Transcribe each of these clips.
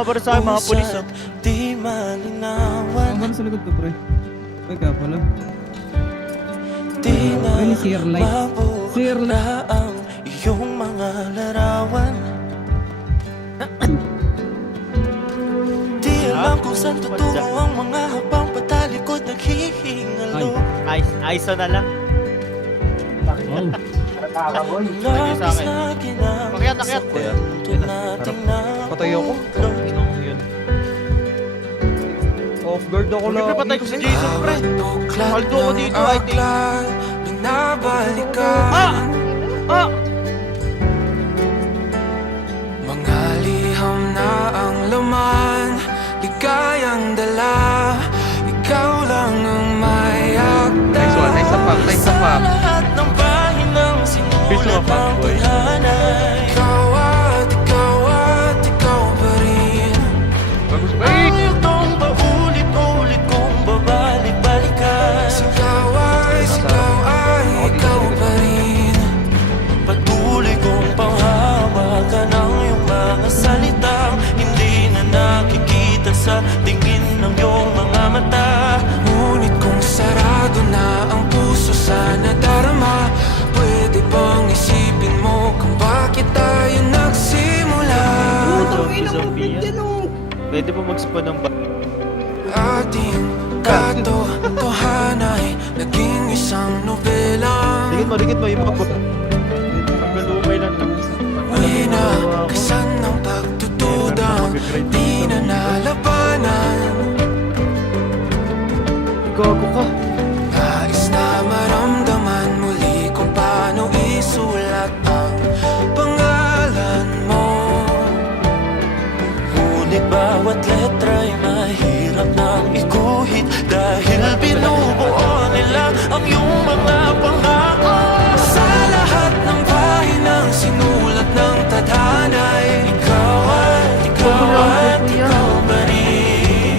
bumabara sa akin, mga pulis, oh. Di malinawan. Ang sa likod to, pre. Ay, kaya pala. Di na Ay, Sir Light. Sir mabura ang iyong mga larawan. Di alam kung saan tutungo ang mga habang patalikod naghihingalo. Aiso na lang. Wow. Labis na ginamit Akyat, sa akyat. kwento nating Patay ako. Ginong yun. Off guard ako Siyempre, patay ko si Jason, pre. Paldo ko dito, I think. Binabalikan Ah! mga liham na ang laman, ligayang dala, ikaw lang ang may akda. Nice one, nice up, nice up. Sa lahat ng pahinang sinulat ng tadhana, ikaw at ikaw pa rin. Bagus ba? Ang itong paulit-ulit kong babalik-balikan. Sigaw ay ikaw pa rin. Patuloy kong panghawakan ang iyong mga salitang hindi na nakikita sa tingin ng iyong mga mata. Ngunit kung sarado na ang puso sa nadarama, pwede bang isipin mo kung bakit tayo nagsimula? Pwede po mag-spawn ng Ating katotohanay naging isang nobela. Ligit mo yung mga pagkalumay lang. Winakasan ng pagtutudang di na nalabanan. Gago ka. Nais na maramdaman muli kung paano isulat ang pangalan mo. Ngunit bawat letra'y mahirap nang iguhit dahil binubuo nila ang iyong mga pangako. Sa lahat ng pahinang sinulat ng tadhana'y ikaw pa rin.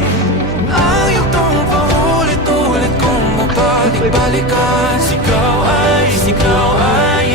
Ang yugtong paulit-ulit kong mabalik-balikan. Sigaw ay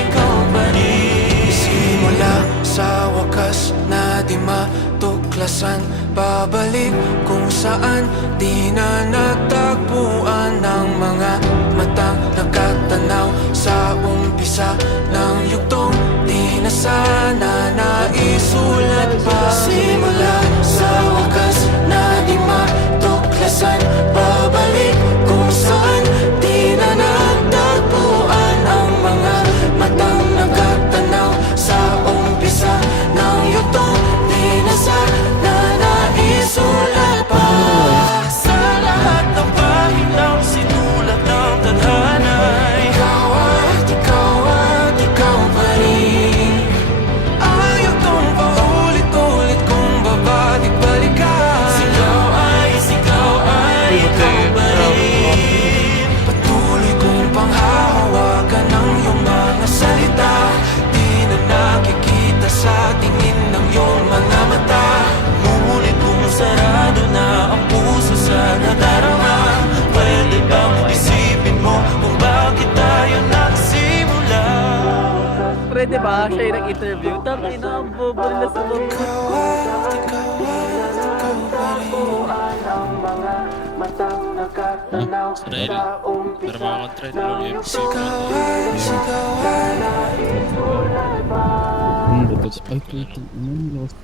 ikaw pa rin. Simula sa wakas na di matuklasan, babalik kung saan di na natagpuan ng mga matang nakatanaw sa umpisa ng yugtong di na sana naisulat pa. Simula sa wakas na di matuklasan, babalik kung saan di na natagpuan ang mga matang nakatanaw sa umpisa ng yugtong di na sana naisulat pa. Sa lahat ng pahinang sinulat ng tadhana, ikaw pa rin. Ang yugtong paulit-ulit kong babalik-balikan. Sigaw ay ikaw pa rin. Patuloy kong panghahawakan ang iyong mga salita. Di na nakikita sa tingin ng iyong mga mata. Ngunit kung sarado na ang puso sa nadarama, pwede bang isipin mo kung bakit tayo nagsimula? Pre, diba? Siya yung nag-interview. Tangin na, ang bobo nila sa mga. Ikaw pa rin. Pero makakontrol lang yung Ay, lost.